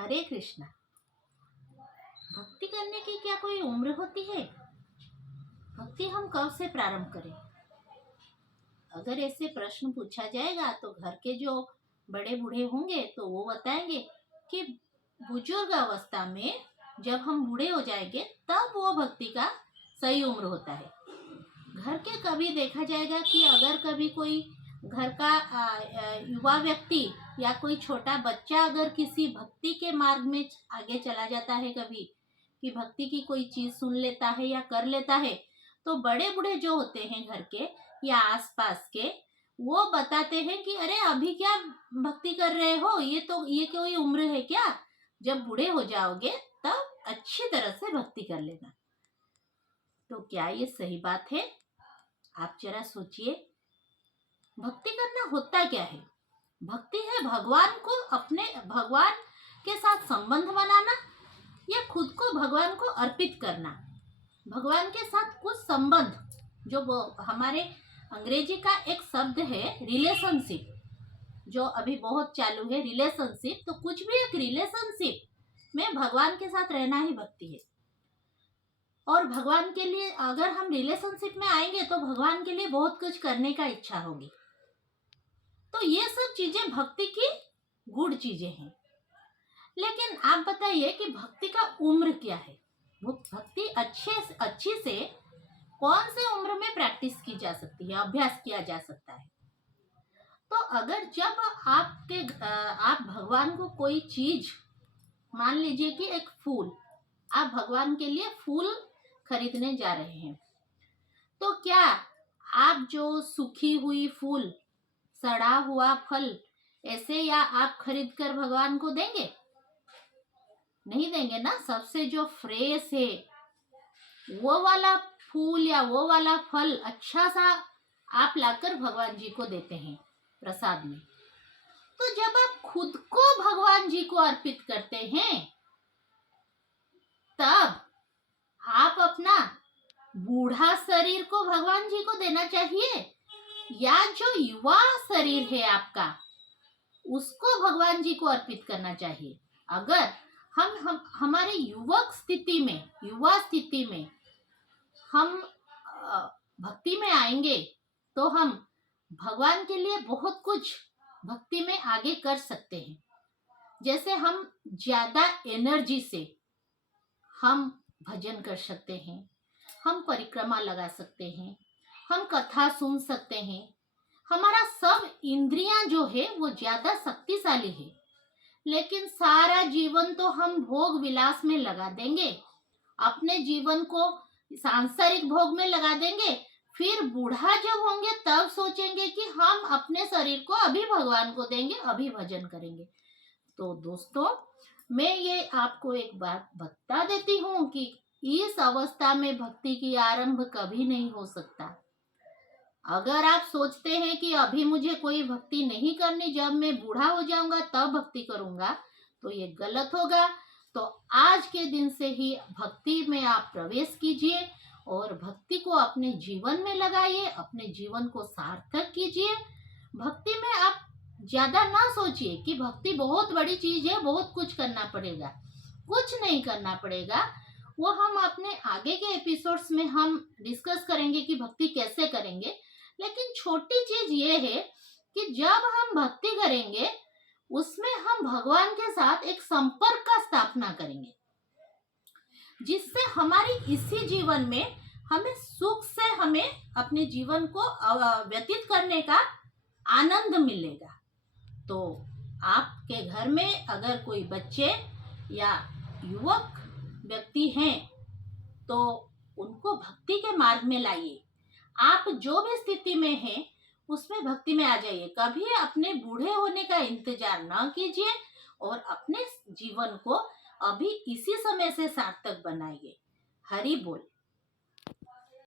हरे कृष्णा। भक्ति करने की क्या कोई उम्र होती है? भक्ति हम कब से प्रारंभ करें? अगर ऐसे प्रश्न पूछा जाएगा तो घर के जो बड़े बूढ़े होंगे तो वो बताएंगे कि बुजुर्ग अवस्था में जब हम बूढ़े हो जाएंगे तब वो भक्ति का सही उम्र होता है। घर के कभी देखा जाएगा कि अगर कभी कोई घर का युवा व्यक्ति या कोई छोटा बच्चा अगर किसी भक्ति के मार्ग में आगे चला जाता है, कभी कि भक्ति की कोई चीज सुन लेता है या कर लेता है, तो बड़े बूढ़े जो होते हैं घर के या आसपास के, वो बताते हैं कि अरे अभी क्या भक्ति कर रहे हो, ये कोई उम्र है क्या? जब बूढ़े हो जाओगे तब अच्छी तरह से भक्ति कर लेना। तो क्या ये सही बात है? आप जरा सोचिए, भक्ति करना होता क्या है? भक्ति है भगवान के साथ संबंध बनाना या खुद को भगवान को अर्पित करना। भगवान के साथ कुछ संबंध, जो हमारे अंग्रेजी का एक शब्द है रिलेशनशिप, जो अभी बहुत चालू है रिलेशनशिप। तो कुछ भी एक रिलेशनशिप में भगवान के साथ रहना ही भक्ति है। और भगवान के लिए अगर हम रिलेशनशिप में आएंगे तो भगवान के लिए बहुत कुछ करने का इच्छा होगी। तो ये सब चीजें भक्ति की गुड़ चीजें हैं। लेकिन आप बताइए कि भक्ति का उम्र क्या है? भक्ति अच्छी से कौन से उम्र में प्रैक्टिस की जा सकती है, अभ्यास किया जा सकता है? तो अगर जब आप भगवान को कोई चीज, मान लीजिए कि एक फूल, आप भगवान के लिए फूल खरीदने जा रहे हैं, तो क्या आप जो सूखी हुई फूल, सड़ा हुआ फल ऐसे या आप खरीद कर भगवान को देंगे? नहीं देंगे ना। सबसे जो फ्रेश है वो वाला फूल या वो वाला फल अच्छा सा आप लाकर भगवान जी को देते हैं प्रसाद में। तो जब आप खुद को भगवान जी को अर्पित करते हैं तब आप अपना बूढ़ा शरीर को भगवान जी को देना चाहिए या जो युवा शरीर है आपका उसको भगवान जी को अर्पित करना चाहिए? अगर हम हमारे युवा स्थिति में हम भक्ति में आएंगे तो हम भगवान के लिए बहुत कुछ भक्ति में आगे कर सकते हैं। जैसे हम ज्यादा एनर्जी से हम भजन कर सकते हैं, हम परिक्रमा लगा सकते हैं, हम कथा सुन सकते हैं। हमारा सब इंद्रियां जो है वो ज्यादा शक्तिशाली है। लेकिन सारा जीवन तो हम भोग विलास में लगा देंगे, अपने जीवन को सांसारिक भोग में लगा देंगे। फिर बूढ़ा जब होंगे तब सोचेंगे कि हम अपने शरीर को अभी भगवान को देंगे, अभी भजन करेंगे। तो दोस्तों, मैं ये आपको एक बात बता देती हूँ कि इस अवस्था में भक्ति की आरंभ कभी नहीं हो सकता। अगर आप सोचते हैं कि अभी मुझे कोई भक्ति नहीं करनी, जब मैं बूढ़ा हो जाऊंगा तब भक्ति करूंगा, तो ये गलत होगा। तो आज के दिन से ही भक्ति में आप प्रवेश कीजिए और भक्ति को अपने जीवन में लगाइए, अपने जीवन को सार्थक कीजिए। भक्ति में आप ज्यादा ना सोचिए कि भक्ति बहुत बड़ी चीज है, बहुत कुछ करना पड़ेगा। कुछ नहीं करना पड़ेगा। वो हम अपने आगे के एपिसोड्स में हम डिस्कस करेंगे कि भक्ति कैसे करेंगे। लेकिन छोटी चीज ये है कि जब हम भक्ति करेंगे उसमें हम भगवान के साथ एक संपर्क का स्थापना करेंगे, जिससे हमारी इसी जीवन में हमें सुख से हमें अपने जीवन को व्यतीत करने का आनंद मिलेगा। तो आपके घर में अगर कोई बच्चे या युवक व्यक्ति हैं तो उनको भक्ति के मार्ग में लाइए। आप जो भी स्थिति में हैं उसमें भक्ति में आ जाइए। कभी अपने बूढ़े होने का इंतजार ना कीजिए और अपने जीवन को अभी इसी समय से सार्थक बनाइए। हरि बोल।